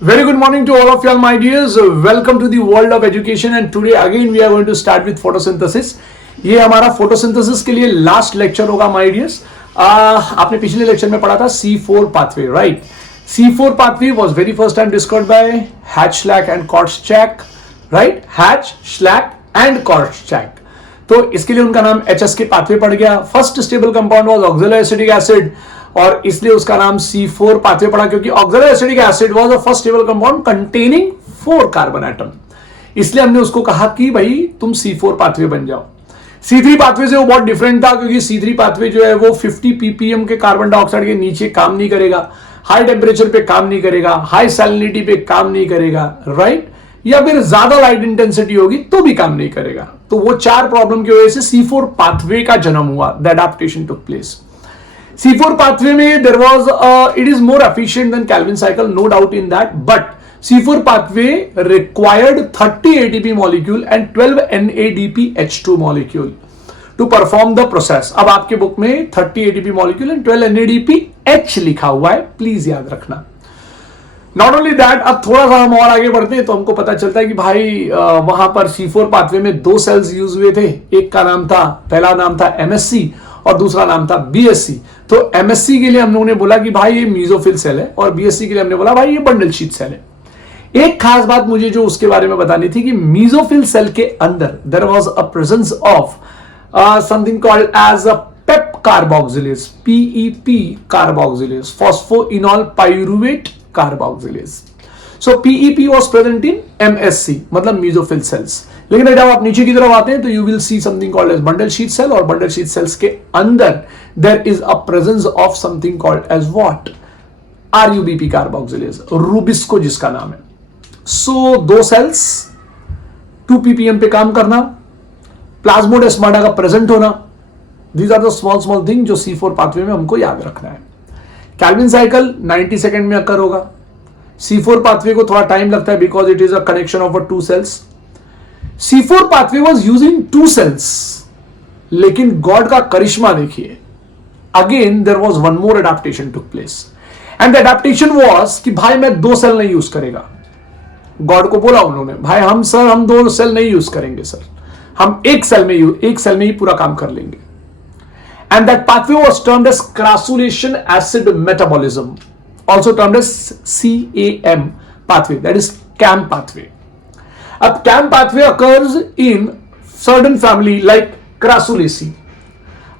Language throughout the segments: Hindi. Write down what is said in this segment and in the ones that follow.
Very good morning to all of y'all, my dears. Welcome to the world of education and today again we are going to start with photosynthesis. ये हमारा photosynthesis के लिए लास्ट लेक्चर होगा my dears. आपने पिछले लेक्चर में पढ़ा था C4 pathway, right? C4 pathway was very first time discovered by Hatch, Schlack and Kortschak, right? Hatch, Schlack and Kortschak. तो इसके लिए उनका नाम HS के पाथवे पड़ गया. First stable compound was oxaloacetic acid और इसलिए उसका नाम C4 पाथवे पड़ा क्योंकि oxaloacetic acid was the first stable compound containing 4 carbon atom. इसलिए हमने उसको कहा कि भाई तुम C4 पाथवे बन जाओ. C3 पाथवे से वो बहुत डिफरेंट था क्योंकि C3 पाथवे जो है वो 50 ppm के कार्बन डाइऑक्साइड के नीचे काम नहीं करेगा, हाई टेम्परेचर पे काम नहीं करेगा, हाई सैलिनिटी पे काम नहीं करेगा, राइट? या फिर ज्यादा लाइट इंटेंसिटी होगी तो भी काम नहीं करेगा. तो वो चार प्रॉब्लम की वजह से C4 पाथवे का जन्म हुआ. The adaptation took place. C4 pathway में there was it is more efficient than Calvin cycle, no doubt in that, but C4 pathway required 30 ATP molecule and 12 NADPH2 molecule to perform the process. अब आपके बुक में 30 ATP molecule and 12 NADPH लिखा हुआ है, प्लीज याद रखना. नॉट ओनली दैट, अब थोड़ा सा हम और आगे बढ़ते हैं तो हमको पता चलता है कि भाई वहां पर C4 पाथवे में दो सेल्स यूज हुए थे. एक का नाम था, पहला नाम था MSC और दूसरा नाम था BSC. तो MSC के लिए हम लोगों ने बोला कि भाई ये मीजोफिल सेल है और BSC के लिए हमने बोला भाई ये बंडल शीट सेल है. एक खास बात मुझे जो उसके बारे में बतानी थी कि मीजोफिल सेल के अंदर there was a presence of something called as a PEP carboxylase, PEP carboxylase, phosphoenol pyruvate carboxylase. So PEP was present in MSC मतलब मीजोफिल सेल्स. लेकिन जब आप नीचे की तरफ आते हैं तो you will see something called as bundle sheath cell और बंडल शीट सेल्स के अंदर there is a presence of something called as what, RUBP carboxylase, rubisco जिसका नाम है. सो दो सेल्स 2 ppm पे काम करना, प्लाज्मोडेस्माटा का प्रेजेंट होना, these are the small small thing जो C4 पाथवे में हमको याद रखना है. कैल्विन साइकिल 90 सेकेंड में अकर होगा. C4 पाथवे को थोड़ा टाइम लगता है because it is a connection of two cells. C4 pathway was using 2 cells, लेकिन गॉड का करिश्मा देखिए. Again there was one more adaptation took place and the adaptation was कि भाई मैं 2 सेल नहीं यूज करेगा. गॉड को बोला उन्होंने भाई हम 2 सेल नहीं यूज करेंगे सर, हम एक सेल में ही पूरा काम कर लेंगे. And that pathway was termed as crassulacean acid metabolism, also termed as CAM pathway, that is CAM pathway. अब CAM pathway occurs in certain family like Crassulaceae.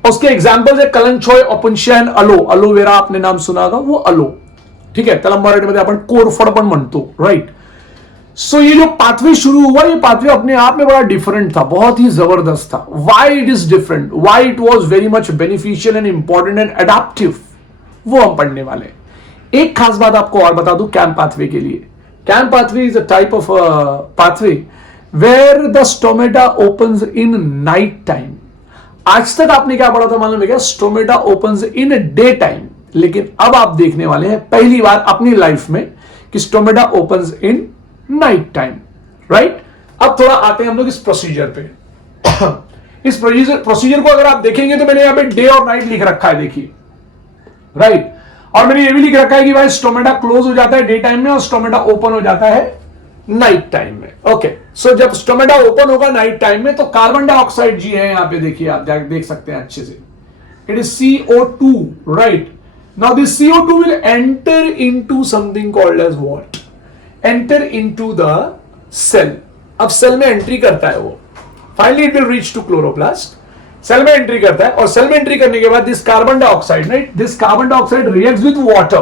उसके एग्जांपल्स है कलंचोय, ओपनशिया एंड अलो. अलोवेरा आपने नाम सुना होगा, वो अलो, ठीक है. त्याला मराठीमध्ये आपण कोरफड पण म्हणतो, राइट? सो ये जो पाथवे शुरू हुआ, ये पाथवे अपने आप में बड़ा डिफरेंट था, बहुत ही जबरदस्त था. Why it is different, why it was very much beneficial and important and adaptive, वो हम पढ़ने वाले. एक खास बात आपको और बता दूं CAM pathway के लिए. CAM pathway is a type of pathway where the stomata opens in night time. आज तक आपने क्या पढ़ा था मालूम है क्या? Stomata opens in day time. लेकिन अब आप देखने वाले हैं पहली बार अपनी लाइफ में कि Stomata opens in night time, right? अब थोड़ा आते हैं हम लोग इस प्रोसीजर पे. इस प्रोसीजर को अगर आप देखेंगे तो मैंने यहां पे डे और नाइट लिख रखा है, देखिए, राइट? और मैंने ये भी लिख रखा है कि भाई स्टोमेटा क्लोज हो जाता है डे टाइम में और स्टोमेटा ओपन हो जाता है नाइट टाइम में. ओके, सो जब स्टोमेटा ओपन होगा नाइट टाइम में तो कार्बन डाइऑक्साइड जी है यहां पे, देखिए आप देख सकते हैं अच्छे से. It is CO2, right? Now this CO2 will enter into something called as what, enter into the cell. अब सेल में एंट्री करता है वो, finally it will reach to chloroplast. Cell में एंट्री करता है और सेल में एंट्री करने के बाद this carbon dioxide, right, this carbon dioxide reacts with water,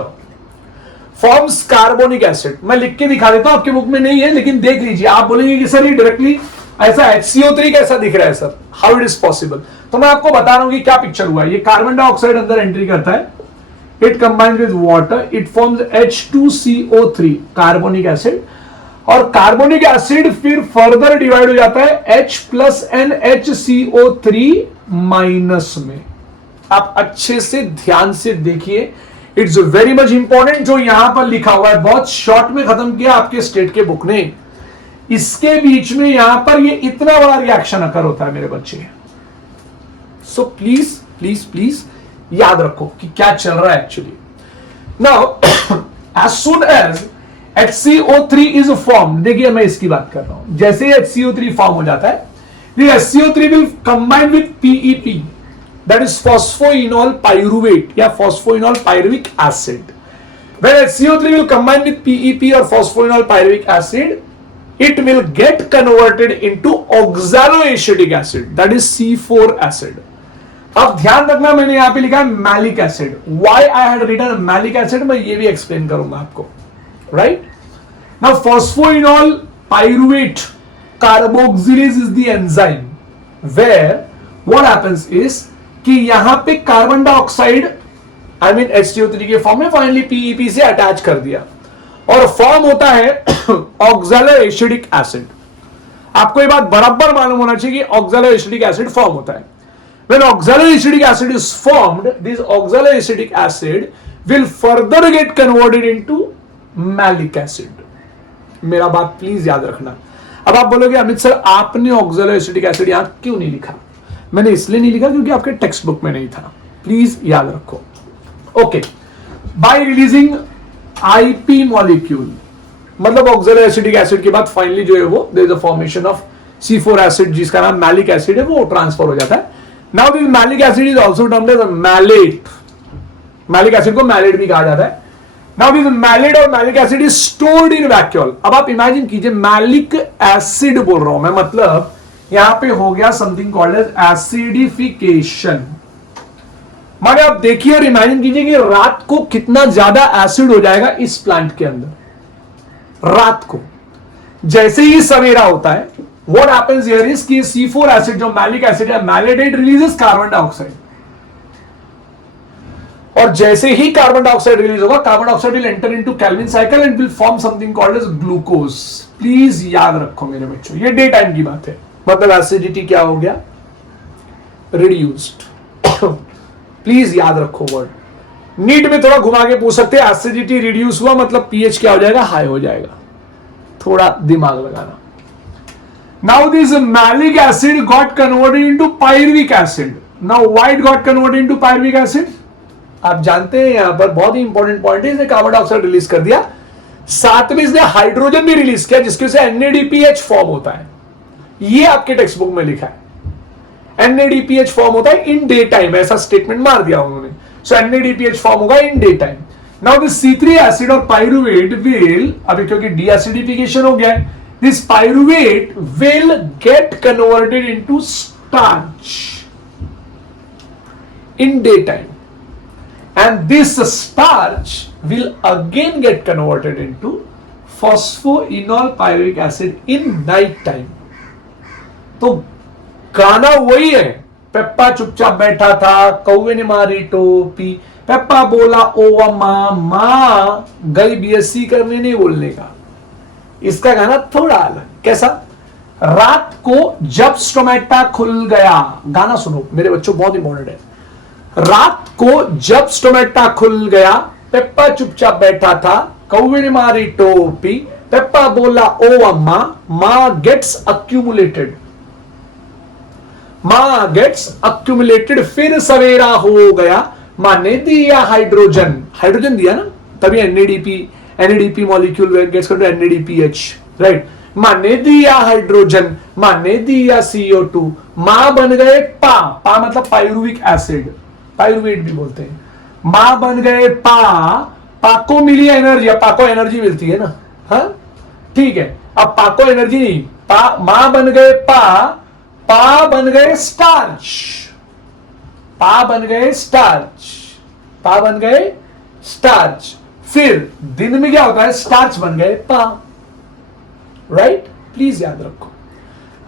forms carbonic acid. मैं लिख के दिखा देता हूं, आपके बुक में नहीं है लेकिन देख लीजिए. आप बोलेंगे कि सर ये डायरेक्टली ऐसा HCO3 कैसा दिख रहा है sir, how it is possible? तो मैं आपको बता रहा हूं कि क्या पिक्चर हुआ है. ये कार्बन डाइऑक्साइड अंदर एंट्री करता है, it combines with water, it forms H2CO3 carbonic acid, और कार्बोनिक एसिड फिर फर्दर डिवाइड हो जाता है H+NHCO3- में. आप अच्छे से ध्यान से देखिए, इट्स वेरी मच इंपॉर्टेंट. जो यहां पर लिखा हुआ है बहुत शॉर्ट में खत्म किया आपके स्टेट के बुक ने. इसके बीच में यहां पर ये इतना बड़ा रिएक्शन अकर होता है मेरे बच्चे. सो प्लीज प्लीज प्लीज याद रखो कि क्या चल रहा है actually. Now as soon as HCO3 is form, देखिए मैं इसकी बात कर रहा हूं, जैसे ही HCO3 फॉर्म हो जाता है, HCO3 will combine with PEP, that is phosphoenol pyruvate या phosphoenol pyruvic acid. When HCO3 will combine with PEP or phosphoenol pyruvic acid, it will get converted into oxaloacetic acid, that is C4 acid. अब ध्यान रखना, मैंने यहां पे लिखा है malic acid. Why I had written malic acid, मैं ये भी एक्सप्लेन करूंगा आपको. Right now phosphoenol pyruvate carboxylase is the enzyme where what happens is कि यहां पे carbon dioxide I mean HCO3 के फॉर्म में फाइनली PEP से अटैच कर दिया और फॉर्म होता है ऑक्सैलोएसिटिक एसिड. आपको ये बात बराबर मालूम होना चाहिए कि ऑक्सैलोएसिटिक एसिड फॉर्म होता है. When oxaloacetic acid is formed, this oxaloacetic acid will further get converted into malic acid. मेरा बात प्लीज याद रखना. अब आप बोलोगे अमित सर आपने ऑक्सैलोएसिटिक एसिड यहां क्यों नहीं लिखा? मैंने इसलिए नहीं लिखा क्योंकि आपके टेक्स्ट बुक में नहीं था. प्लीज याद रखो. Okay, by releasing IP molecule, मतलब ऑक्सैलोएसिटिक एसिड के बाद फाइनली जो है वो there is a formation of C4 acid जिसका नाम मैलिक एसिड है, वो ट्रांसफर हो जाता है. Now this malic acid is also termed as a malate. Malic acid को malate भी कहा जाता है. Now this malate और malic acid is stored in vacuole. अब आप इमेजिन कीजिए malic acid बोल रहा हूं मैं, मतलब यहां पे हो गया something called as acidification. माने आप देखिए और इमेजिन कीजिए कि रात को कितना ज्यादा एसिड हो जाएगा इस प्लांट के अंदर. रात को जैसे ही सवेरा होता है, what happens here is कि C4 एसिड जो मैलिक एसिड है, मैलेट रिलीजेस कार्बन डाइऑक्साइड, और जैसे ही कार्बन डाइऑक्साइड रिलीज होगा, carbon dioxide will enter into Calvin cycle and will form something called as glucose. Please याद रखो मेरे बच्चों, ये डे टाइम की बात है. मतलब एसिडिटी क्या हो गया? रिड्यूस्ड. प्लीज याद रखो वर्ड. नीट में थोड़ा घुमा के पूछ सकते हैं, एसिडिटी रिड्यूस हुआ मतलब पीएच क्या हो जाएगा? हाई हो जाएगा. थोड़ा दिमाग लगाना. Now this malic acid got converted into pyruvic acid. Now why it got converted into pyruvic acid? आप जानते हैं यहां पर बहुत ही इंपॉर्टेंट पॉइंट है, इसने कार्बन डाइऑक्साइड रिलीज कर दिया, साथ में इसने हाइड्रोजन भी रिलीज किया जिसके से NADPH फॉर्म होता है. ये आपके टेक्स्ट बुक में लिखा है, NADPH फॉर्म होता है इन डे टाइम, ऐसा स्टेटमेंट मार दिया उन्होंने. सो NADPH फॉर्म होगा in day time. Now this C3 acid और पाइरुवेट विल, अभी क्योंकि डीएसिडिफिकेशन हो गया है, this pyruvate will get converted into starch in daytime, and this starch will again get converted into phosphoenol pyruvic acid in night time. तो गाना वही है, पेप्पा चुपचाप बैठा था, कौवे ने मारी टोपी, पेप्पा बोला ओ अम्मा, माँ गई BSc करने, नहीं बोलने का. इसका गाना थोड़ा अलग. कैसा? रात को जब स्टोमेटा खुल गया, गाना सुनो मेरे बच्चों, बहुत इंपॉर्टेंट है. रात को जब स्टोमेटा खुल गया, पेप्पा चुपचाप बैठा था, कौवे ने मारी टोपी, पेप्पा बोला ओ अम्मा, मां गेट्स अक्यूमुलेटेड. मां गेट्स अक्यूमुलेटेड, फिर सवेरा हो गया, मां ने दिया हाइड्रोजन. हाइड्रोजन दिया ना, तभी NADP molecule gets to NADPH, right. मां ने दिया हाइड्रोजन, मां ने दिया CO2, मां बन गए पा मतलब पाइरुविक एसिड, पाइरुवेट भी बोलते हैं. मां बन गए पा को मिली एनर्जी. अब पा को एनर्जी मिलती है ना, हाँ ठीक है. अब पा को एनर्जी नहीं, मां बन गए पा बन गए स्टार्च, पा बन गए स्टार्च. फिर दिन में क्या होता है? स्टार्च बन गए पा, राइट. प्लीज याद रखो,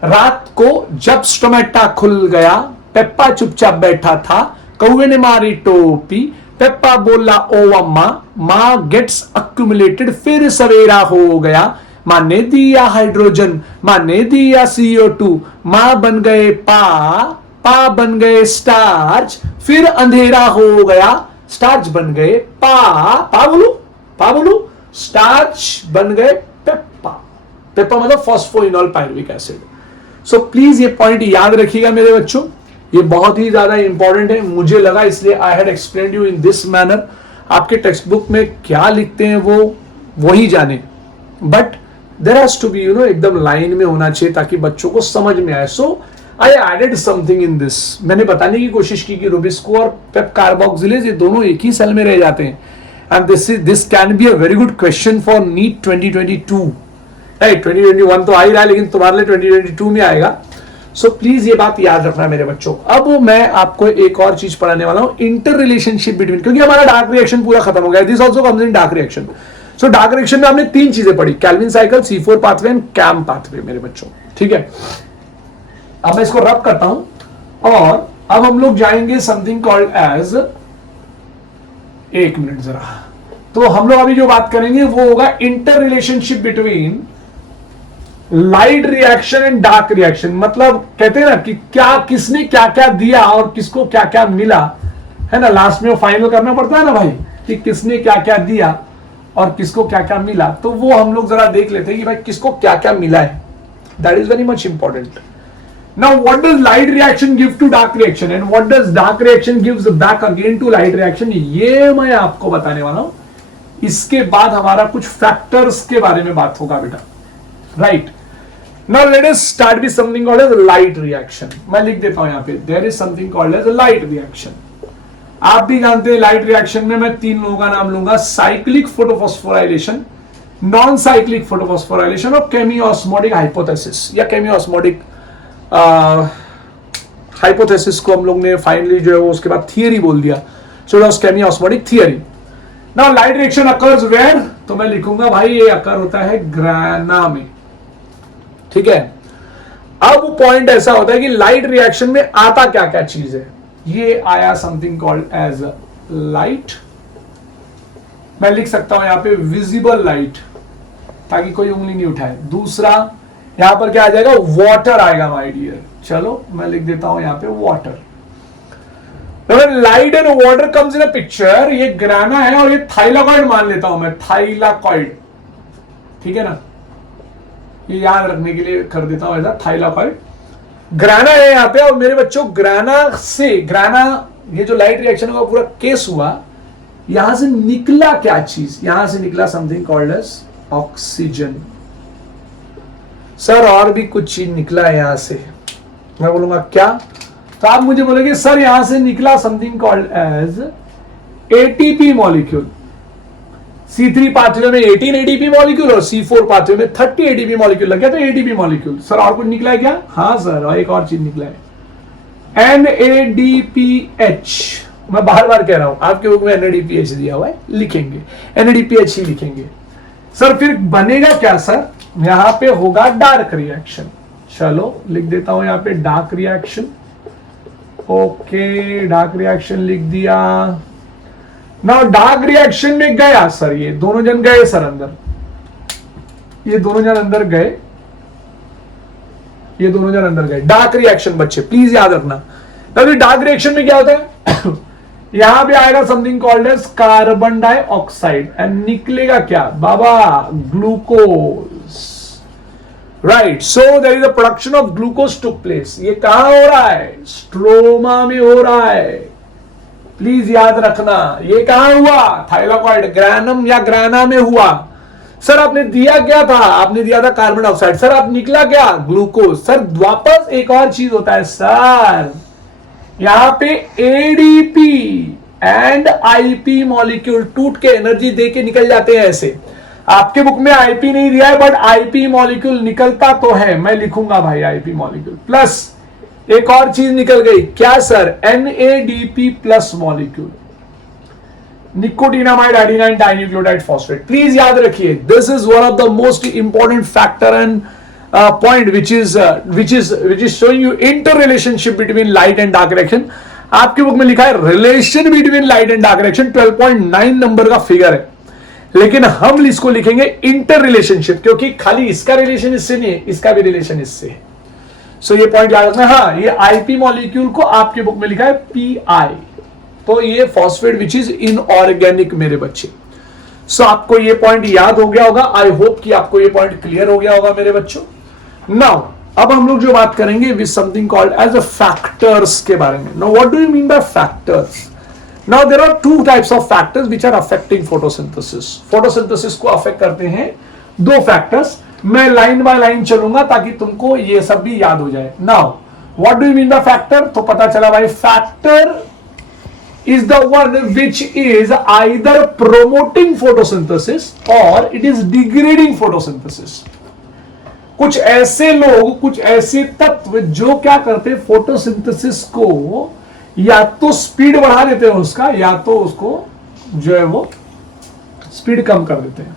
रात को जब स्टोमेटा खुल गया, पेप्पा चुपचाप बैठा था, कौवे ने मारी टोपी, पेप्पा बोला ओ अम्मा, मां गेट्स अक्यूमुलेटेड, फिर सवेरा हो गया, मां ने दिया हाइड्रोजन, मां ने दिया CO2, मां बन गए पा बन गए स्टार्च, फिर अंधेरा हो गया, स्टार्च बन गए पा बोलू स्टार्च बन गए पेप्पा मतलब phosphoenol pyruvic acid. So please ये पॉइंट याद रखिएगा मेरे बच्चों, ये बहुत ही ज्यादा इंपॉर्टेंट है. मुझे लगा इसलिए I had explained you in this manner. आपके टेक्स्ट बुक में क्या लिखते हैं वो वही जाने, but there has to be एकदम लाइन में होना चाहिए ताकि बच्चों को समझ में आए. So I added something in this. मैंने बताने की कोशिश की कि रुबिस्को और पेप कार्बोक्सिलेज ये दोनों एक ही सेल में रह जाते हैं. And this can be a very good question for NEET 2022. Right, 2021 तो आ ही रहा है लेकिन तुम्हारे लिए 2022 में आएगा. सो प्लीज ये बात याद रखना मेरे बच्चों. अब मैं आपको एक और चीज पढ़ाने वाला हूं, इंटर रिलेशनशिप बिटवीन, क्योंकि हमारा डार्क रिएक्शन पूरा खत्म हो गया. This also comes in dark reaction. So dark reaction में हमने तीन चीजें पढ़ी, Calvin cycle, C4 pathway and CAM pathway मेरे बच्चों. ठीक है, अब मैं इसको रब करता हूं और अब हम लोग जाएंगे समथिंग कॉल्ड एज, एक मिनट जरा. तो हम लोग अभी जो बात करेंगे वो होगा inter relationship between light reaction and dark reaction. मतलब कहते हैं ना कि क्या किसने क्या क्या दिया और किसको क्या क्या मिला, है ना. लास्ट में वो फाइनल करना पड़ता है ना भाई, कि किसने क्या क्या दिया और किसको क्या क्या मिला. तो वो हम लोग जरा देख लेते हैं कि भाई किसको क्या क्या मिला है. That is very much important. Now what does light reaction give to dark reaction and what does dark reaction gives back again to light reaction, ये मैं आपको बताने वाला हूं. इसके बाद हमारा कुछ फैक्टर्स के बारे में बात होगा बेटा. Right, now let us start with something called as light reaction. मैं लिख देता हूं यहां पे, there is something called as light reaction. आप भी जानते हैं लाइट रिएक्शन में मैं तीन लोगों का नाम लूंगा, cyclic photophosphorylation, non cyclic photophosphorylation और केमियोस्मोटिक हाइपोथेसिस. या केमियोस्मोटिक हाइपोथेसिस को हम लोग ने फाइनली जो है वो उसके बाद थियरी बोल दिया. So it was chemiosmotic theory. Now light reaction occurs where, तो मैं लिखूंगा भाई ये अकर होता है ग्राना में. ठीक है, अब पॉइंट ऐसा होता है कि लाइट रिएक्शन में आता क्या क्या चीज है. ये आया समथिंग कॉल्ड एज लाइट. मैं लिख सकता हूं यहां पे विजिबल लाइट ताकि कोई उंगली नहीं उठाए. दूसरा यहां पर क्या आ जाएगा, वाटर आएगा माय डियर. चलो मैं लिख देता हूं यहां पे water. Light and water comes in a picture. ये ग्राना है और ये थाइलाकॉइड मान लेता हूं मैं, थाइलाकॉइड. ठीक है ना, ये याद रखने के लिए कर देता हूं ऐसा, थाइलाकॉइड. ग्राना है यहाँ पे. और मेरे बच्चों ग्राना से, ग्राना ये जो लाइट रिएक्शन का पूरा केस हुआ, यहां से निकला क्या चीज, यहां से निकला something called as oxygen. Sir और भी कुछ चीज निकला है यहां से. मैं बोलूंगा क्या, तो आप मुझे बोलेंगे सर यहां से निकला something called as ATP molecule. C3 pathway में 18 एटीपी मॉलिक्यूल और C4 पाथवे में 30 एटीपी मॉलिक्यूल लग गया, तो एटीपी मॉलिक्यूल. सर और कुछ निकला है क्या, हाँ सर और एक और चीज निकला है, NADPH. मैं बार बार कह रहा हूं, आपके बुक में NADPH दिया हुआ है, लिखेंगे NADPH ही लिखेंगे. सर फिर बनेगा क्या सर, यहां पे होगा डार्क रिएक्शन. चलो लिख देता हूं यहां पे dark reaction. Okay, dark reaction लिख दिया. नाउ डार्क रिएक्शन में गया सर, ये दोनों जन गए सर अंदर, ये दोनों जन अंदर गए, ये दोनों जन अंदर गए. डार्क रिएक्शन बच्चे प्लीज याद रखना. डार्क रिएक्शन में क्या होता है यहां पे आएगा something called as carbon dioxide and निकलेगा क्या बाबा, glucose. Right, so there is a production of glucose took place. ये कहां हो रहा है, स्ट्रोमा में हो रहा है. प्लीज याद रखना, ये कहां हुआ, थाइलाकॉइड, ग्रैनम या ग्राना में हुआ. सर आपने दिया क्या था, आपने दिया था कार्बन डाइऑक्साइड. सर आप निकला क्या, ग्लूकोज. सर वापस एक और चीज होता है सर, यहां पे एडीपी एंड आईपी मॉलिक्यूल टूट के एनर्जी दे के निकल जाते हैं ऐसे. आपके बुक में आईपी नहीं दिया है बट आईपी मॉलिक्यूल निकलता तो है, मैं लिखूंगा भाई आईपी मॉलिक्यूल. प्लस एक और चीज निकल गई, क्या sir, NADP plus molecule, nicotinamide adenine dinucleotide phosphate. Please याद रखिए, this is one of the most important factor and point which is showing you interrelationship between light and dark reaction. आपके बुक में लिखा है relation between light and dark reaction, 12.9 number का फिगर है, लेकिन हम इसको लिखेंगे इंटर रिलेशनशिप, क्योंकि खाली इसका रिलेशन इससे नहीं है, इसका भी रिलेशन इससे है. सो ये पॉइंट याद रखना. हाँ, ये आईपी मॉलिक्यूल को आपके बुक में लिखा है PI, तो ये फॉस्फेट विच इज इनऑर्गेनिक मेरे बच्चे. सो आपको ये पॉइंट याद हो गया होगा. आई होप कि आपको ये पॉइंट क्लियर हो गया होगा मेरे बच्चों. नाउ अब हम लोग जो बात करेंगे with something called as a factors के बारे में. Now what do you mean by factors. Now there are two types of factors which are affecting photosynthesis. Photosynthesis को अफेक्ट करते हैं दो फैक्टर्स, मैं लाइन बाय लाइन चलूंगा ताकि तुमको ये सब भी याद हो जाए। Now what do you mean by factor? तो पता चला भाई, factor is the one which is either promoting photosynthesis or it is degrading photosynthesis। कुछ ऐसे लोग, कुछ ऐसे तत्व जो क्या करते हैं, फोटोसिंथेसिस को या तो स्पीड बढ़ा देते हैं उसका, या तो उसको जो है वो स्पीड कम कर देते हैं।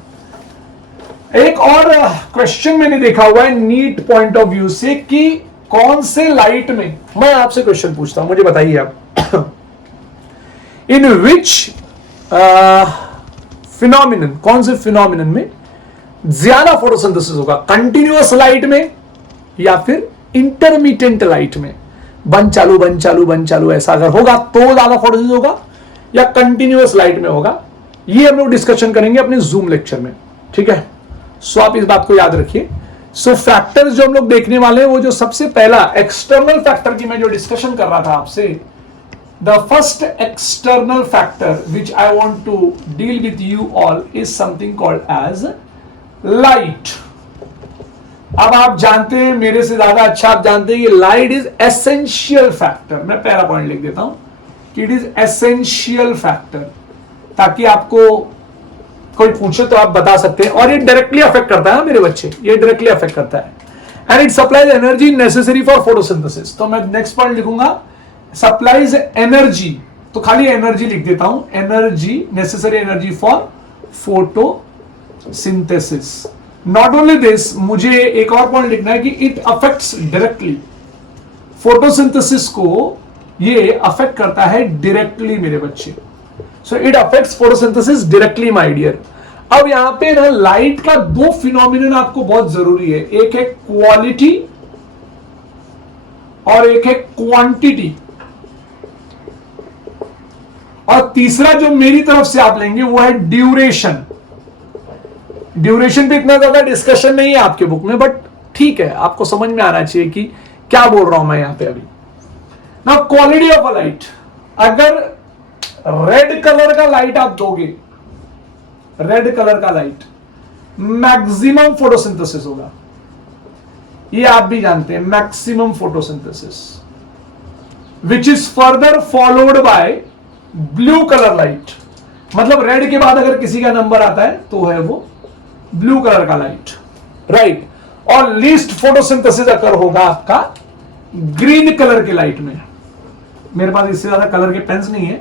एक और क्वेश्चन मैंने देखा हुआ है नीट पॉइंट ऑफ व्यू से कि कौन से लाइट में, मैं आपसे क्वेश्चन पूछता हूं, मुझे बताइए आप इन विच फिनोमिनन, कौन से फिनोमिनन में ज्यादा फोटोसिंथेसिस होगा, कंटिन्यूअस लाइट में या फिर इंटरमीडिएट लाइट में? बंद चालू बंद चालू बंद चालू ऐसा अगर होगा तो ज्यादा फोटोसिंथेसिस होगा, या कंटिन्यूअस लाइट में होगा? ये हम लोग डिस्कशन करेंगे अपने जूम लेक्चर में, ठीक है। सो आप इस बात को याद रखिए। सो फैक्टर्स जो हम लोग देखने वाले हैं, वो जो सबसे पहला एक्सटर्नल फैक्टर की मैं जो डिस्कशन कर रहा था आपसे, the first external factor which I want to deal with you all is something called as light। अब आप जानते हैं, मेरे से ज्यादा अच्छा आप जानते हैं, ये लाइट इज एसेंशियल फैक्टर। मैं पहला पॉइंट लिख देता हूं कि इट इज एसेंशियल फैक्टर, ताकि आपको कोई पूछे तो आप बता सकते हैं। और ये डायरेक्टली अफेक्ट करता है मेरे बच्चे, ये डायरेक्टली अफेक्ट करता है, and it supplies energy necessary for photosynthesis. तो मैं नेक्स्ट पॉइंट लिखूंगा सप्लाइज एनर्जी, तो खाली एनर्जी लिख देता हूं, energy, necessary energy for photosynthesis. Not only this, मुझे एक और पॉइंट लिखना है कि इट अफेक्ट्स डायरेक्टली फोटोसिंथेसिस को, ये अफेक्ट करता है डायरेक्टली मेरे बच्चे। So it affects photosynthesis directly my dear. अब यहां पे ना लाइट का दो फिनोमिनन आपको बहुत जरूरी है, एक है क्वालिटी और एक है क्वांटिटी, और तीसरा जो मेरी तरफ से आप लेंगे वो है ड्यूरेशन। ड्यूरेशन पे इतना ज्यादा डिस्कशन नहीं है आपके बुक में, बट ठीक है, आपको समझ में आना चाहिए कि क्या बोल रहा हूं मैं यहां पे अभी। Now quality of a light, अगर रेड कलर का लाइट आप दोगे, रेड कलर का लाइट, मैक्सिमम फोटोसिंथेसिस होगा, ये आप भी जानते हैं, maximum photosynthesis, which is further followed by blue colour light. मतलब रेड के बाद अगर किसी का नंबर आता है तो है वो ब्लू कलर का लाइट, राइट। और लीस्ट फोटोसिंथेसिस अगर होगा आपका ग्रीन कलर के लाइट में। मेरे पास इससे ज्यादा कलर के पेन्स नहीं है,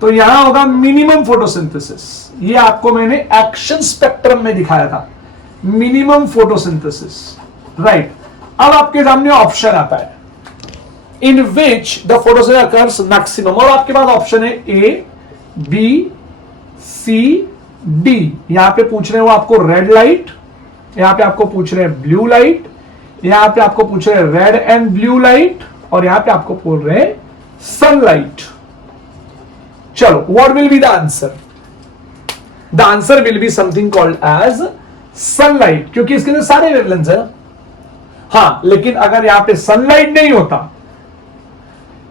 तो यहां होगा मिनिमम फोटोसिंथेसिस। ये आपको मैंने एक्शन स्पेक्ट्रम में दिखाया था, मिनिमम फोटोसिंथेसिस, राइट। अब आपके सामने ऑप्शन आता है in which the photosynthesis occurs maximum, और आपके पास ऑप्शन है ए, बी, सी, डी। यहां पे पूछ रहे हो आपको रेड लाइट, यहां पे आपको पूछ रहे हैं ब्लू लाइट, यहां पे आपको पूछ रहे हैं रेड एंड ब्लू लाइट, और यहां पे आपको बोल रहे हैं सनलाइट। चलो, what will be the answer? The answer will be something called as sunlight, क्योंकि इसके अंदर सारे वेवलेंथ है। हाँ, लेकिन अगर यहां पे सनलाइट नहीं होता,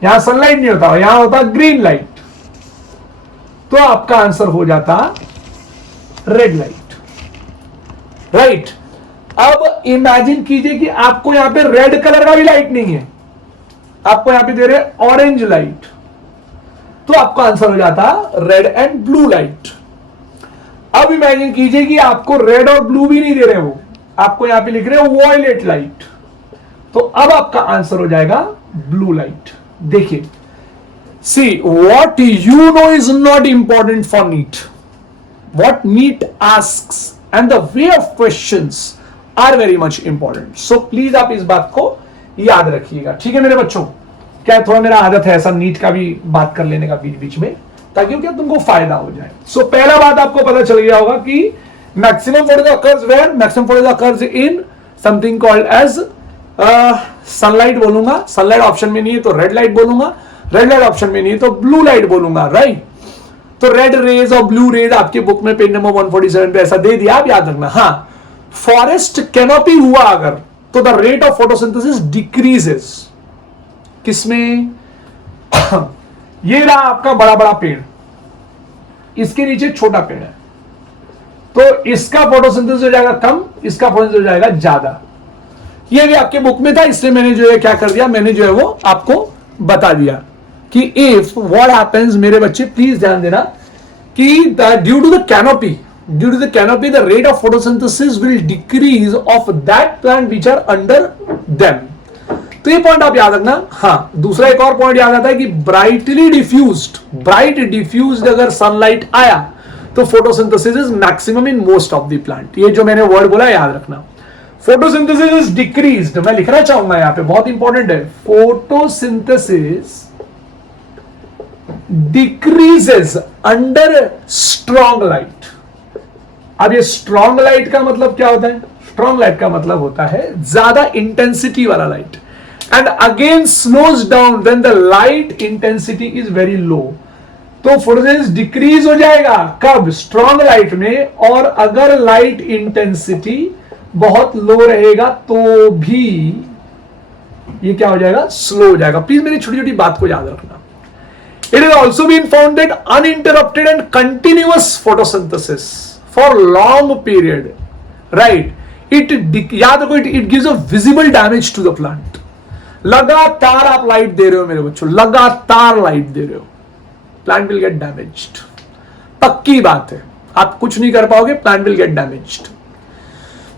यहां सनलाइट नहीं होता, यहां होता ग्रीन लाइट, तो आपका आंसर हो जाता रेड लाइट, राइट। अब इमेजिन कीजिए कि आपको यहां पे रेड कलर का भी लाइट नहीं है, आपको यहां पे दे रहे ऑरेंज लाइट, तो आपका आंसर हो जाता रेड एंड ब्लू लाइट। अब इमेजिन कीजिए कि आपको रेड और ब्लू भी नहीं दे रहे, वो आपको यहां पे लिख रहे हो वॉयलेट लाइट, तो अब आपका आंसर हो जाएगा ब्लू लाइट। देखिए, see what you know is not important for NEET, what NEET asks and the way of questions are very much important. So please आप इस बात को याद रखिएगा, ठीक है मेरे बच्चों। क्या थोड़ा मेरा आदत है ऐसा नीट का भी बात कर लेने का बीच बीच में, ताकि क्या तुमको फायदा हो जाए। सो पहला बात आपको पता चल गया होगा कि maximum photosynthesis occurs where, maximum photosynthesis occurs in something called as sunlight बोलूंगा, सनलाइट ऑप्शन में नहीं है तो रेड लाइट बोलूंगा, रेड लाइट ऑप्शन में नहीं है तो ब्लू लाइट बोलूंगा, राइट। तो रेड रेज और ब्लू रेज आपके बुक में पेज नंबर 147 पे ऐसा दे दिया, आप याद रखना। हाँ, फॉरेस्ट कैनोपी हुआ अगर, तो the rate of photosynthesis decreases. किसमें? ये रहा आपका बड़ा बड़ा पेड़, इसके नीचे छोटा पेड़ है, तो इसका फोटोसिंथेसिस हो जाएगा कम, इसका फोटोसिंथेसिस हो जाएगा ज्यादा। ये भी आपके बुक में था, इसलिए मैंने जो है क्या कर दिया, मैंने जो है वो आपको बता दिया कि इफ व्हाट हैपेंस, मेरे बच्चे प्लीज ध्यान देना, कि due to the canopy the rate of photosynthesis will decrease of that plant which are under them. तो ये पॉइंट आप याद रखना। हाँ, दूसरा एक और पॉइंट याद आता है कि ब्राइट डिफ्यूज्ड अगर सनलाइट आया तो photosynthesis is maximum in most of the plant. ये जो मैंने वर्ड बोला याद रखना। फोटोसिंथेसिस इज डिक्रीज्ड, मैं लिखना चाहूंगा यहां पे, बहुत इंपॉर्टेंट है। Photosynthesis decreases under strong light. अब ये स्ट्रॉन्ग लाइट का मतलब क्या होता है? स्ट्रॉन्ग लाइट का मतलब होता है ज्यादा इंटेंसिटी वाला light, and again slows down when the light intensity is very low. तो फोटोसिंथेसिस डिक्रीज हो जाएगा कब? स्ट्रॉन्ग लाइट में। और अगर लाइट इंटेंसिटी बहुत लो रहेगा तो भी ये क्या हो जाएगा? स्लो हो जाएगा। प्लीज मेरी छोटी छोटी बात को याद रखना। It is also been found that uninterrupted and continuous photosynthesis for long period, right, याद रखो, it gives a visible damage to the plant. लगातार आप लाइट दे रहे हो मेरे बच्चों, लगातार लाइट दे रहे हो, प्लांट विल गेट डैमेज्ड। पक्की बात है, आप कुछ नहीं कर पाओगे, plant will get damaged.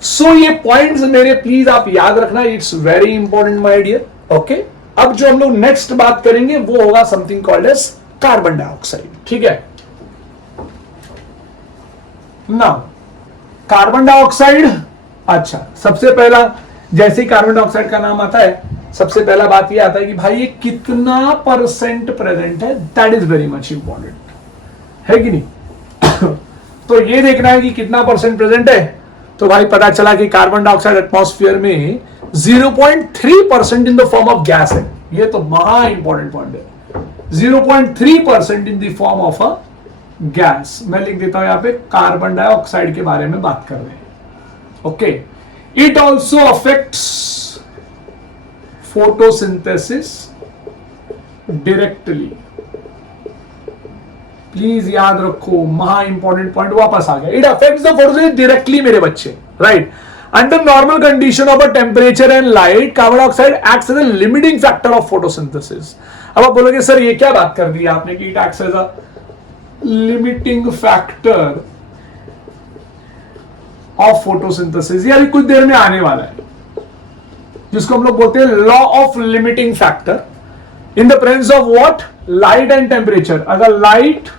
So ये पॉइंट्स मेरे प्लीज आप याद रखना, it's very important my dear. Okay, अब जो हम लोग नेक्स्ट बात करेंगे वो होगा something called as carbon dioxide. ठीक है, नाउ कार्बन डाइऑक्साइड, अच्छा सबसे पहला जैसे ही कार्बन डाइऑक्साइड का नाम आता है, सबसे पहला बात यह आता है कि भाई ये कितना परसेंट प्रेजेंट है, that is very much important, है कि नहीं? तो ये देखना है कि कितना परसेंट प्रेजेंट है। तो भाई पता चला कि कार्बन डाइऑक्साइड एटमॉस्फेयर में 0.3% in the form of gas है। ये तो महा इंपॉर्टेंट पॉइंट है, 0.3% in the form of a gas. मैं लिख देता हूं यहां पे, कार्बन डाइऑक्साइड के बारे में बात कर रहे हैं। Okay, it also affects photosynthesis directly. Please याद रखो, महा इंपॉर्टेंट पॉइंट वापस आ गया। It affects the photosynthesis directly मेरे बच्चे, right. Under normal condition of a temperature and light, carbon dioxide acts as a limiting factor of photosynthesis. अब आप बोलोगे सर ये क्या बात कर दी आपने कि it acts as a limiting factor of photosynthesis. ये अभी कुछ देर में आने वाला है, जिसको हम लोग बोलते हैं law of limiting factor in the presence of what? Light and temperature. अगर लाइट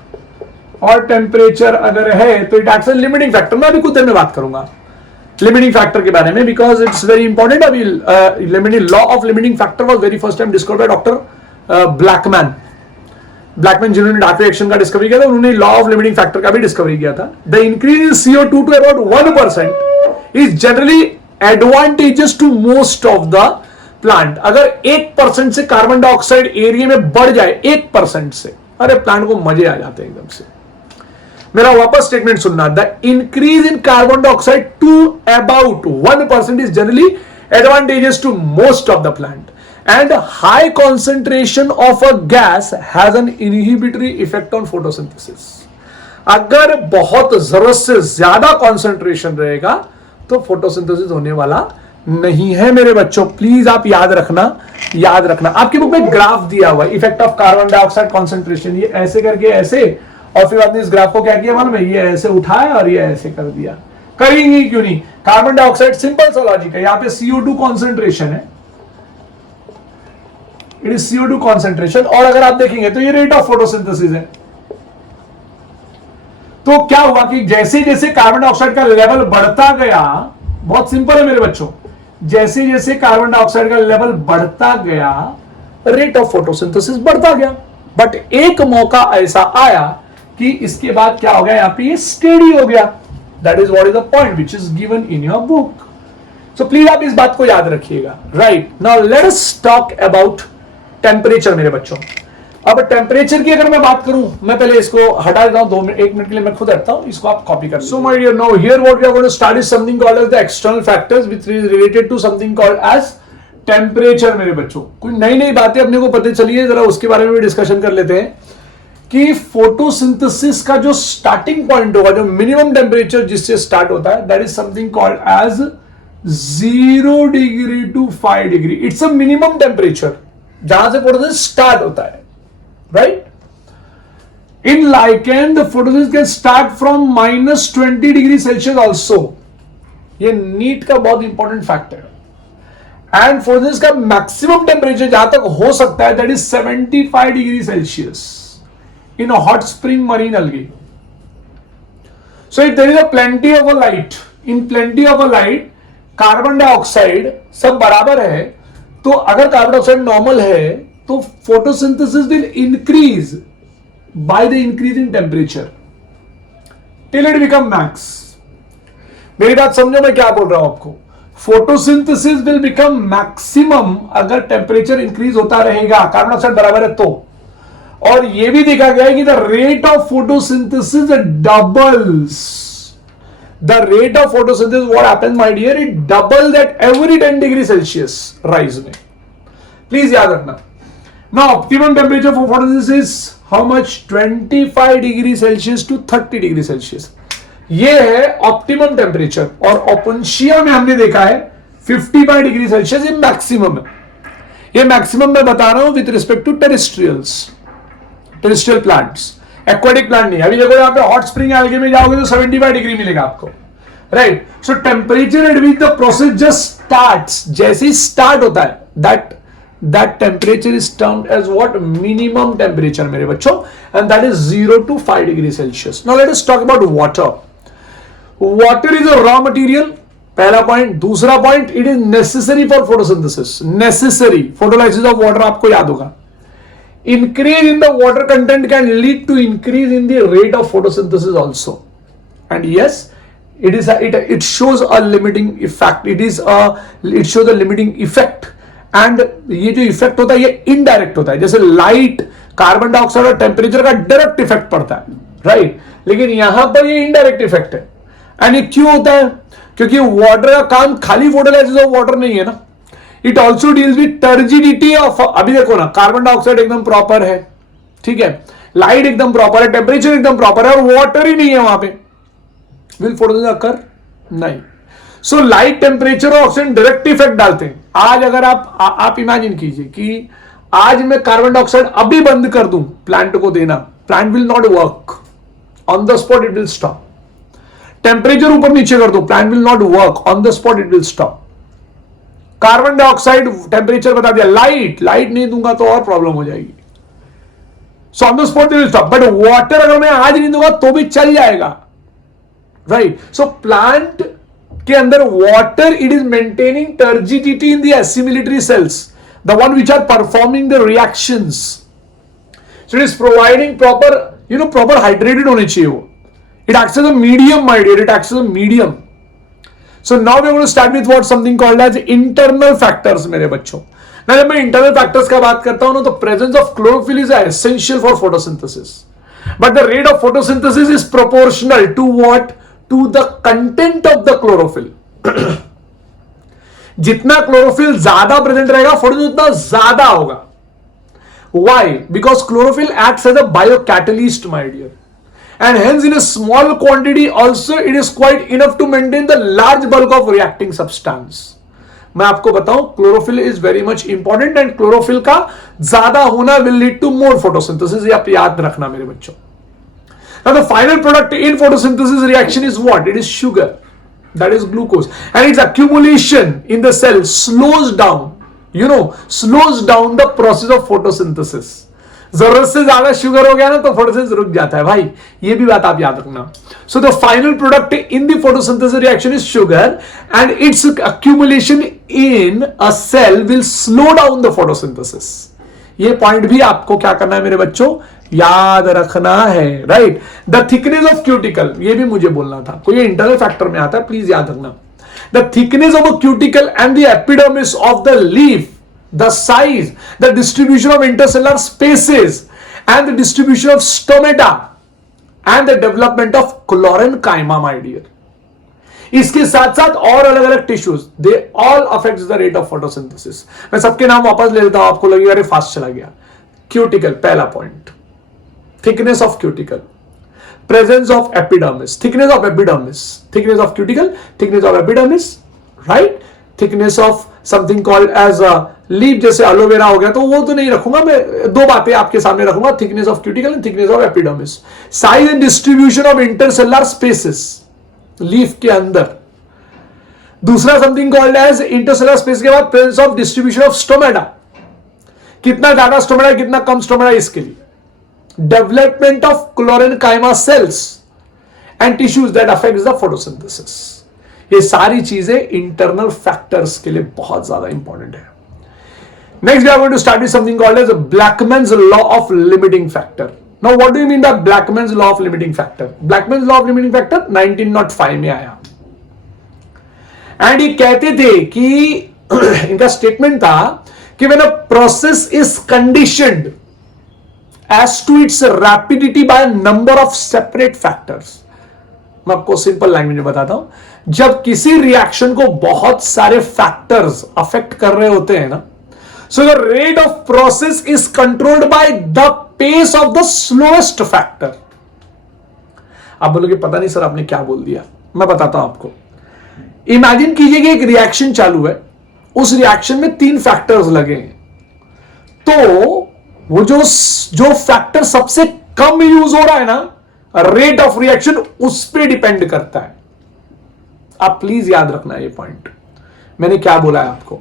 और टेम्परेचर अगर है तो it acts as limiting factor. मैं अभी कुछ देर में बात करूंगा लिमिटिंग फैक्टर के बारे में, बिकॉज इट्स वेरी इंपॉर्टेंट। अभी limiting law of limiting factor was very first time discovered by doctor Blackman, जिन्होंने डार्क रिएक्शन का डिस्कवरी किया था, उन्होंने लॉ ऑफ लिमिटिंग फैक्टर का भी डिस्कवरी किया था। The increase in CO2 to about 1% is generally advantageous to most of the plant. अगर 1% से कार्बन डाइऑक्साइड एरिया में बढ़ जाए, 1% से, अरे प्लांट को मजे आ जाते हैं एकदम से। मेरा वापस स्टेटमेंट सुनना, the increase in carbon dioxide to about 1% is generally advantageous to most of the plant, and high concentration of a gas has an inhibitory effect on photosynthesis। अगर बहुत जरूरत से ज्यादा कंसंट्रेशन रहेगा तो फोटोसिंथेसिस होने वाला नहीं है मेरे बच्चों। प्लीज आप याद रखना, याद रखना। आपकी बुक में ग्राफ दिया हुआ है, effect of carbon dioxide concentration. ये ऐसे करके ऐसे, और फिर आपने इस ग्राफ को क्या किया मालूम है? ये ऐसे उठाया और ये ऐसे कर दिया। करेंगे क्यों नहीं? कार्बन डाइऑक्साइड सिंपल सा लॉजिक है, यहाँ पे CO2 कॉन्सेंट्रेशन है, इट इज CO2 कॉन्सेंट्रेशन, और अगर आप देखेंगे तो ये रेट ऑफ फोटोसिंथेसिस है। तो क्या हुआ कि जैसे जैसे कार्बन डाइऑक्साइड का लेवल बढ़ता गया, बहुत सिंपल है मेरे बच्चों, जैसे जैसे कार्बन डाइऑक्साइड का लेवल बढ़ता गया, रेट ऑफ फोटोसिंथेसिस बढ़ता गया। बट एक मौका ऐसा आया कि इसके बाद क्या हो गया, यहां पे ये स्टेडी हो गया। That is what is the point which is given in your book. So please आप इस बात को याद रखिएगा, right. Now let us talk about temperature मेरे बच्चों। अब टेम्परेचर की अगर मैं बात करूं, मैं पहले इसको हटा देता हूं, 1 मिनट के लिए मैं खुद हटता हूं, इसको आप कॉपी कर। So my dear, now here what we are going to study something called as the external factors which is related to something called as temperature मेरे बच्चों। कुछ नई नई बातें अपने को पता चली है, जरा उसके बारे में भी डिस्कशन कर लेते हैं कि फोटोसिंथेसिस का जो स्टार्टिंग पॉइंट होगा, जो मिनिमम टेम्परेचर जिससे स्टार्ट होता है, that is something called as 0 degree to 5 degree. It's a minimum temperature जहां से फोटोसिंथेसिस स्टार्ट होता है, right. In lichen the photosynthesis can start from -20 degree Celsius also. ये नीट का बहुत इंपॉर्टेंट फैक्ट है. एंड फोटोसिंथेसिस का मैक्सिमम टेम्परेचर जहां तक हो सकता है, that is 75 degree Celsius in a hot spring marine algae. So if there is a plenty of a light, in plenty of a light, carbon dioxide सब बराबर है, तो अगर कार्बन डाइऑक्साइड नॉर्मल है तो photosynthesis will increase by the increase in temperature till it become max. मेरी बात समझो मैं क्या बोल रहा हूं आपको. फोटोसिंथेसिस विल बिकम मैक्सिमम अगर टेम्परेचर इंक्रीज होता रहेगा, कार्बन डाइऑक्साइड बराबर है तो. और यह भी देखा गया है कि the rate of photosynthesis doubles. The rate of photosynthesis what happens my dear, it double that every 10 degree Celsius rise में. प्लीज याद रखना. Now optimum temperature for photosynthesis how much, 25 degree Celsius to 30 degree Celsius. ये है ऑप्टिमम टेम्परेचर. और ओपेनशिया में हमने देखा है 55 डिग्री सेल्सियस ये मैक्सिमम है. ये मैक्सिमम मैं बता रहा हूं with respect to terrestrial plants, aquatic plant नहीं. अभी देखो यहाँ पे हॉट स्प्रिंग एल्गे में जाओगे तो 75 डिग्री मिलेगा आपको, right. So temperature at which the process just starts, जैसे ही स्टार्ट होता है, that temperature is termed as what, minimum temperature मेरे बच्चों, and that is 0 to 5 degree Celsius. Now let us talk about water. Water is a raw material, पहला पॉइंट. दूसरा point, it is necessary for photosynthesis. Necessary, photolysis of water आपको याद होगा. Increase in the water content can lead to increase in the rate of photosynthesis also. And yes, it shows a limiting effect. It shows a limiting effect. And ये जो इफेक्ट होता है ये इनडायरेक्ट होता है. जैसे लाइट, कार्बन डाइऑक्साइड और टेम्परेचर का डायरेक्ट इफेक्ट पड़ता है, राइट. लेकिन यहां पर ये इनडायरेक्ट इफेक्ट है. एंड ये क्यों होता है? क्योंकि वाटर का काम खाली फोटोलाइसिस ऑफ वाटर नहीं है ना. It also deals with turgidity of. अभी देखो ना, कार्बन डाइऑक्साइड एकदम प्रॉपर है, ठीक है, लाइट एकदम प्रॉपर है, टेम्परेचर एकदम प्रॉपर है, और वाटर ही नहीं है वहां पे. विल फोटोसिंथेसिस अकर? नहीं. सो लाइट, टेम्परेचर और ऑक्सीजन डायरेक्ट इफेक्ट डालते हैं. आज अगर आप इमेजिन कीजिए कि आज मैं कार्बन डाइऑक्साइड अभी बंद कर दूं प्लांट को देना, plant will not work. On the spot it will stop. Temperature ऊपर नीचे कर दो, plant will not work. On the spot it will stop. Carbon dioxide temperature बता दिया, लाइट नहीं दूंगा तो और प्रॉब्लम हो जाएगी. So on the spot will stop. But water अगर मैं आज नहीं दूंगा तो भी चल जाएगा, राइट. सो प्लांट के अंदर water, it is maintaining turgidity in the assimilatory cells, the one which are performing the reactions. So it is providing proper, proper hydrated होने चाहिए वो. It acts as a medium, my dear, it acts as a medium. So now we are going to start with what something called as internal factors मेरे बच्चों. ना जब मैं इंटरनल फैक्टर्स का बात करता हूं ना, तो presence of chlorophyll is essential for photosynthesis. But the rate of photosynthesis is proportional to what, to the content of the chlorophyll. जितना क्लोरोफिल ज्यादा प्रेजेंट रहेगा, फोटोसिंथेसिस उतना ज्यादा होगा. Why? Because chlorophyll acts as a biocatalyst my dear. And hence in a small quantity also it is quite enough to maintain the large bulk of reacting substance. मैं आपको बताऊं, chlorophyll is very much important, and chlorophyll का ज्यादा होना will lead to more photosynthesis. ये आप याद रखना मेरे बच्चों. Now the final product in photosynthesis reaction is what? It is sugar, that is glucose, and its accumulation in the cell slows down the process of photosynthesis. जरूरत से ज्यादा शुगर हो गया ना तो फोटोसिंथेसिस रुक जाता है भाई. ये भी बात आप याद रखना. So the final product in the photosynthesis reaction is sugar, and it's accumulation in a cell will slow down the photosynthesis. ये पॉइंट भी आपको क्या करना है मेरे बच्चों, याद रखना है, right. The thickness of cuticle, ये भी मुझे बोलना था, कोई इंटरनल फैक्टर में आता है, प्लीज याद रखना. The thickness of a cuticle and the epidermis of the leaf, the size, the distribution of intercellular spaces, and the distribution of stomata, and the development of chlorenchyma, my dear. इसके साथ साथ और अलग अलग tissues, they all affects the rate of photosynthesis. मैं सबके नाम वापस ले लेता हूं, आपको लगेगा अरे फास्ट चला गया. क्यूटिकल पहला point, thickness of cuticle, presence of epidermis, thickness of epidermis, thickness of cuticle, thickness of epidermis, right, thickness of something called as leaf, जैसे एलोवेरा हो गया, तो वो तो नहीं रखूंगा मैं, दो बातें आपके सामने रखूंगा, thickness of cuticle and thickness of epidermis, size and distribution of intercellular spaces leaf के अंदर, दूसरा something called as intercellular space के बाद presence of distribution of stomata, कितना ज्यादा स्टोमेटा कितना कम स्टोमेटा, इसके लिए development of chlorenchyma cells and tissues that affects the photosynthesis. ये सारी चीजें इंटरनल फैक्टर्स के लिए बहुत ज्यादा इंपॉर्टेंट है। Next we are going to start with something called as Blackman's law of limiting factor. Now what do you mean by Blackman's law of limiting factor? Blackman's law of limiting factor 1905 में आया एंड ये कहते थे कि इनका स्टेटमेंट था कि when a process is conditioned as to its rapidity by number of separate factors. मैं आपको सिंपल लैंग्वेज में बताता हूं, जब किसी रिएक्शन को बहुत सारे फैक्टर्स अफेक्ट कर रहे होते हैं ना, so the rate of process is controlled by the pace of the slowest factor. आप बोलोगे पता नहीं सर आपने क्या बोल दिया, मैं बताता हूं आपको। इमेजिन कीजिए कि एक रिएक्शन चालू है, उस रिएक्शन में 3 फैक्टर्स लगे हैं, तो वो जो फैक्टर सबसे कम यूज हो रहा है ना, रेट ऑफ रिएक्शन उस पर डिपेंड करता है। आप प्लीज याद रखना ये पॉइंट, मैंने क्या बोला है आपको।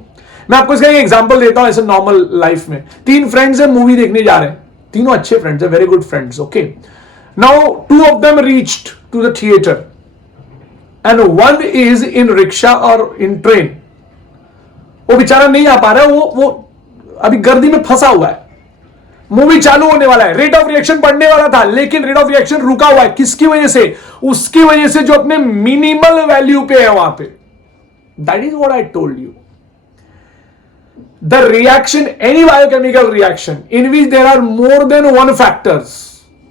मैं आपको इसका एक एग्जांपल देता हूं। ऐसे नॉर्मल लाइफ में 3 फ्रेंड्स है, मूवी देखने जा रहे हैं, तीनों अच्छे फ्रेंड्स है, very good friends, okay. Now 2 of them reached to the theatre and 1 is in rickshaw और इन ट्रेन। वो बेचारा नहीं आ पा रहा है, वो अभी गर्दी में फंसा हुआ है, मूवी चालू होने वाला है, रेट ऑफ रिएक्शन बढ़ने वाला था, लेकिन रेट ऑफ रिएक्शन रुका हुआ है। किसकी वजह से? उसकी वजह से जो अपने मिनिमल वैल्यू पे है वहां पे। That is what I told you. The reaction, any biochemical reaction in which there are more than 1 factors,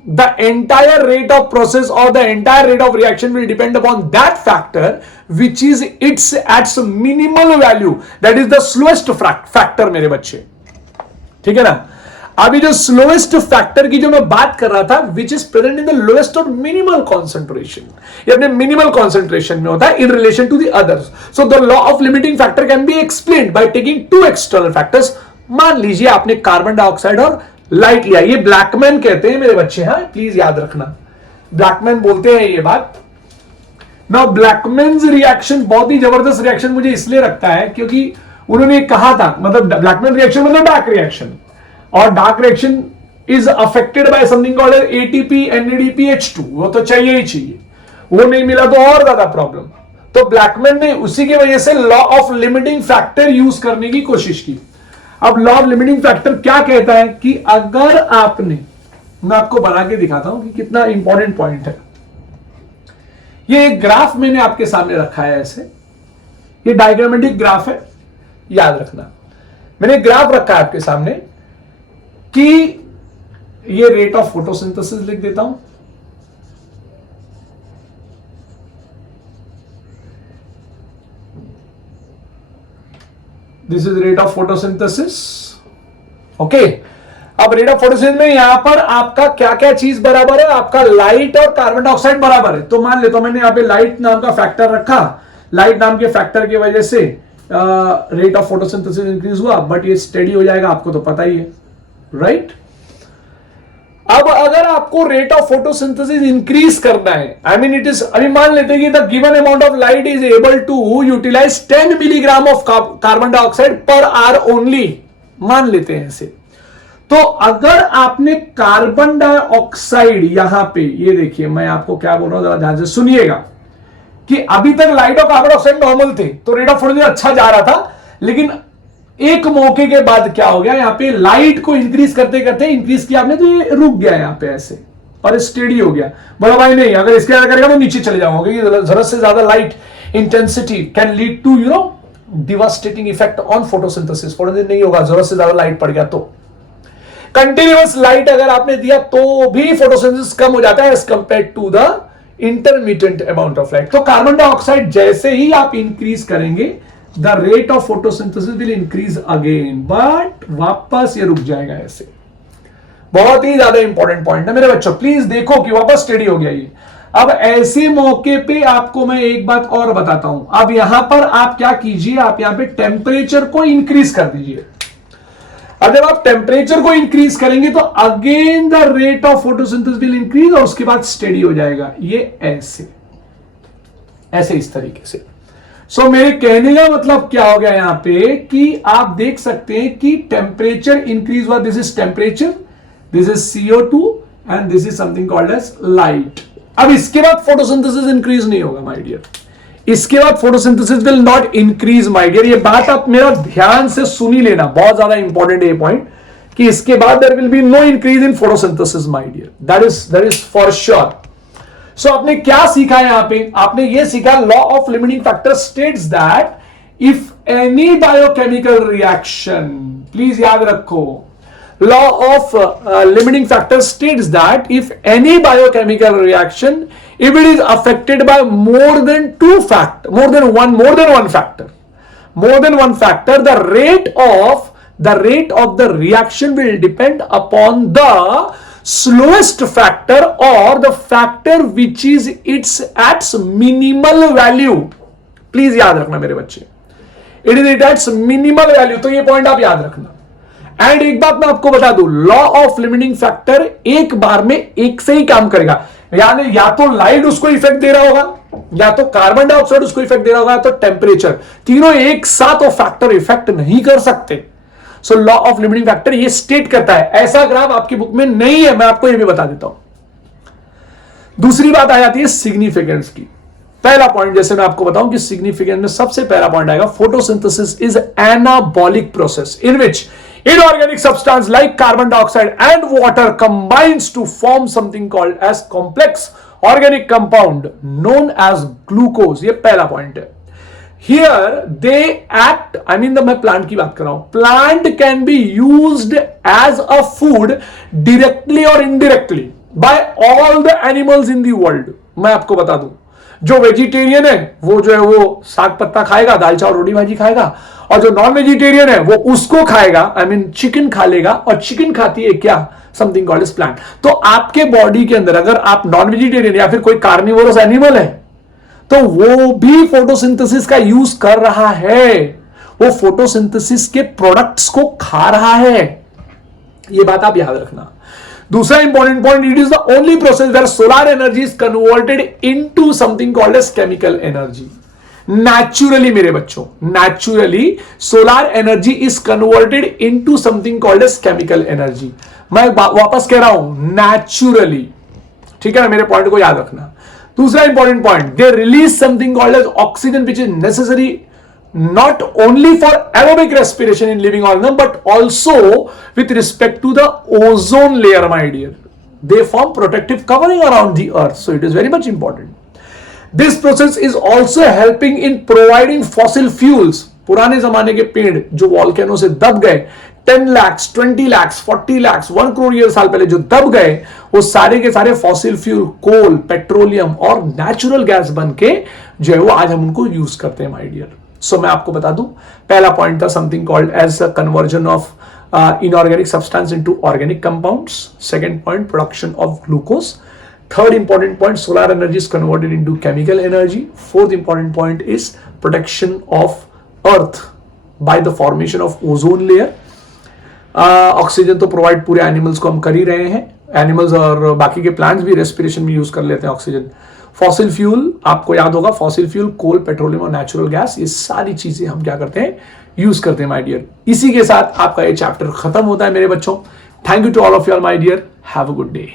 the entire rate of process और the entire rate of reaction will depend upon that factor which is its its minimal value, that is the slowest factor मेरे बच्चे, ठीक है ना। अभी जो स्लोएस्ट फैक्टर की जो मैं बात कर रहा था, which is present in the lowest or minimal concentration, ये अपने मिनिमल कॉन्सेंट्रेशन में होता है in relation to the others. So the law of limiting factor can be explained by taking 2 external factors. मान लीजिए आपने कार्बन डाइऑक्साइड और लाइट लिया, ये ब्लैकमैन कहते हैं मेरे बच्चे, हाँ प्लीज याद रखना, ब्लैकमैन बोलते हैं ये बात। नाउ ब्लैकमैन्स रिएक्शन बहुत ही जबरदस्त रिएक्शन मुझे इसलिए रखता है क्योंकि उन्होंने कहा था, मतलब ब्लैकमैन रिएक्शन मतलब डार्क रिएक्शन, और dark reaction is affected by something called ATP NADPH2। वो तो चाहिए ही चाहिए, वो नहीं मिला तो और ज्यादा प्रॉब्लम। तो ब्लैकमैन ने उसी की वजह से law of limiting factor use करने की कोशिश की। अब लॉ ऑफ लिमिटिंग फैक्टर क्या कहता है कि अगर आपने, मैं आपको बना के दिखाता हूं कि कितना इंपॉर्टेंट पॉइंट है। ये एक ग्राफ मैंने आपके सामने रखा है, ऐसे ये डायग्रामेटिक ग्राफ है, याद रखना। मैंने ग्राफ रखा है आपके सामने कि ये रेट ऑफ फोटोसिंथेसिस लिख देता हूं, this is rate of photosynthesis, okay. अब रेट ऑफ फोटोसिंथेसिस में यहां पर आपका क्या क्या चीज बराबर है, आपका लाइट और कार्बन डाइऑक्साइड बराबर है। तो मान लेता हूं मैंने यहां पे लाइट नाम का फैक्टर रखा, लाइट नाम के फैक्टर की वजह से रेट ऑफ फोटोसिंथेसिस इंक्रीज हुआ, बट ये स्टेडी हो जाएगा, आपको तो पता ही है, राइट। अब अगर आपको रेट ऑफ फोटोसिंथेसिस इंक्रीज करना है, आई मीन इट इज, अभी मान लेते हैं कि the given amount of light is able to utilize 10 milligram of carbon dioxide per hour only, मान लेते हैं इसे। तो अगर आपने कार्बन डाइऑक्साइड यहां पे, ये देखिए मैं आपको क्या बोल रहा हूं, जरा ध्यान से सुनिएगा कि अभी तक लाइट और कार्बन डाइऑक्साइड नॉर्मल थे, तो रेट ऑफ फोटोसिंथेसिस अच्छा जा रहा था, लेकिन एक मौके के बाद क्या हो गया, यहां पे लाइट को इंक्रीज करते करते इंक्रीज किया आपने, तो ये रुक गया यहां पे ऐसे और स्टेडी हो गया। बड़ा भाई नहीं, अगर इसके ज्यादा करेगा तो नीचे चले जाऊंगा, क्योंकि जरूरत से ज्यादा light intensity can lead to devastating effect on photosynthesis. Photosynthesis नहीं होगा, जरूरत से ज्यादा लाइट पड़ गया तो। कंटिन्यूअस लाइट अगर आपने दिया तो भी फोटोसिंथेसिस कम हो जाता है as compare to the intermediate amount of light. तो कार्बन डाइऑक्साइड जैसे ही आप इंक्रीज करेंगे, the rate of photosynthesis will increase again, but वापस ये रुक जाएगा ऐसे। बहुत ही ज्यादा इंपॉर्टेंट पॉइंट है मेरे बच्चों, प्लीज देखो कि वापस स्टडी हो गया ये। अब ऐसे मौके पे आपको मैं एक बात और बताता हूं। अब यहां पर आप क्या कीजिए, आप यहां पे टेम्परेचर को इंक्रीज कर दीजिए। अब जब आप टेम्परेचर को इंक्रीज करेंगे तो again the rate of photosynthesis will increase और उसके बाद स्टेडी हो जाएगा। ये ऐसे ऐसे इस तरीके से। सो मेरे कहने का मतलब क्या हो गया यहां पे कि आप देख सकते हैं कि टेम्परेचर इंक्रीज हुआ। This is temperature, this is CO2 and this is something called as light. अब इसके बाद फोटोसिंथेसिस इंक्रीज नहीं होगा माय डियर, इसके बाद photosynthesis will not increase my dear. ये बात आप मेरा ध्यान से सुन ही लेना, बहुत ज्यादा इंपॉर्टेंट है ये पॉइंट कि इसके बाद there will be no increase in photosynthesis my dear, that is for sure. So आपने क्या सीखा यहां पे, आपने ये सीखा law of limiting factor states that if any biochemical reaction, please याद रखो, law of limiting factor states that if any biochemical reaction, if it is affected by more than one factor, the rate of the reaction will depend upon the slowest factor or the factor which is its minimal value. Please याद रखना मेरे बच्चे, it is its minimal value। तो ये पॉइंट आप याद रखना। एंड एक बात मैं आपको बता दूं, लॉ ऑफ लिमिटिंग फैक्टर एक बार में एक से ही काम करेगा, यानी या तो लाइट उसको इफेक्ट दे रहा होगा, या तो कार्बन डाइऑक्साइड उसको इफेक्ट दे रहा होगा, या तो टेम्परेचर, तीनों एक साथ वो फैक्टर इफेक्ट नहीं कर सकते। So law of limiting factor ये स्टेट करता है। ऐसा ग्राफ आपकी बुक में नहीं है, मैं आपको ये भी बता देता हूं। दूसरी बात आ जाती है सिग्निफिकेंस की। पहला पॉइंट जैसे मैं आपको बताऊं कि सिग्निफिकेंस में सबसे पहला पॉइंट आएगा, photosynthesis is anabolic process in which inorganic substance like carbon dioxide and water combines to form something called as complex organic compound known as glucose। ये पहला पॉइंट है। Here they act, मैं प्लांट की बात कर रहा हूं, plant can be used as a food directly और indirectly by all the animals in the world. मैं आपको बता दूं, जो वेजिटेरियन है वो जो है वो साग पत्ता खाएगा, दाल चावल रोटी भाजी खाएगा, और जो नॉन वेजिटेरियन है वो उसको खाएगा, चिकन खा लेगा, और चिकन खाती है क्या, समथिंग कॉल्ड एज प्लांट। तो आपके बॉडी के अंदर अगर आप नॉन वेजिटेरियन या फिर कोई कार्निवोरस एनिमल है तो वो भी फोटोसिंथेसिस का यूज कर रहा है, वो फोटोसिंथेसिस के प्रोडक्ट्स को खा रहा है। ये बात आप याद रखना। दूसरा important point, it is the only process where solar energy is converted into something called as chemical energy. Naturally मेरे बच्चों, naturally solar energy is converted into something called as chemical energy. मैं वापस कह रहा हूं, नेचुरली, ठीक है ना, मेरे पॉइंट को याद रखना। दूसरा important point, they release something called as oxygen which is necessary not only for aerobic respiration in living organism but also with respect to the ozone layer my dear. They form protective covering around the earth, so it is very much important. This process is also helping in providing fossil fuels. पुराने जमाने के पेड़ जो वॉल्केनो से दब गए, 10 lakhs, 20 lakhs, 40 lakhs, 1 crore year साल पहले जो दब गए, वो सारे के सारे फॉसिल फ्यूल, कोल, पेट्रोलियम और नेचुरल गैस बन के जो है वो आज हम उनको यूज करते हैं माय डियर। सो मैं आपको बता दूं, पहला पॉइंट था something called as conversion of inorganic substance into organic compounds. Second point, production of glucose. Third important point, solar energy is converted into chemical energy. Fourth important point is protection of earth by the formation of ozone layer. Oxygen तो प्रोवाइड पूरे एनिमल्स को हम कर ही रहे हैं, एनिमल्स और बाकी के प्लांट्स भी रेस्पिरेशन में यूज कर लेते हैं ऑक्सीजन। फॉसिल फ्यूल, आपको याद होगा, फॉसिल फ्यूल, कोल, पेट्रोलियम और नेचुरल गैस, ये सारी चीजें हम क्या करते हैं, यूज करते हैं माय डियर। इसी के साथ आपका ये चैप्टर खत्म होता है मेरे बच्चों। Thank you to all of you my dear, have a good day.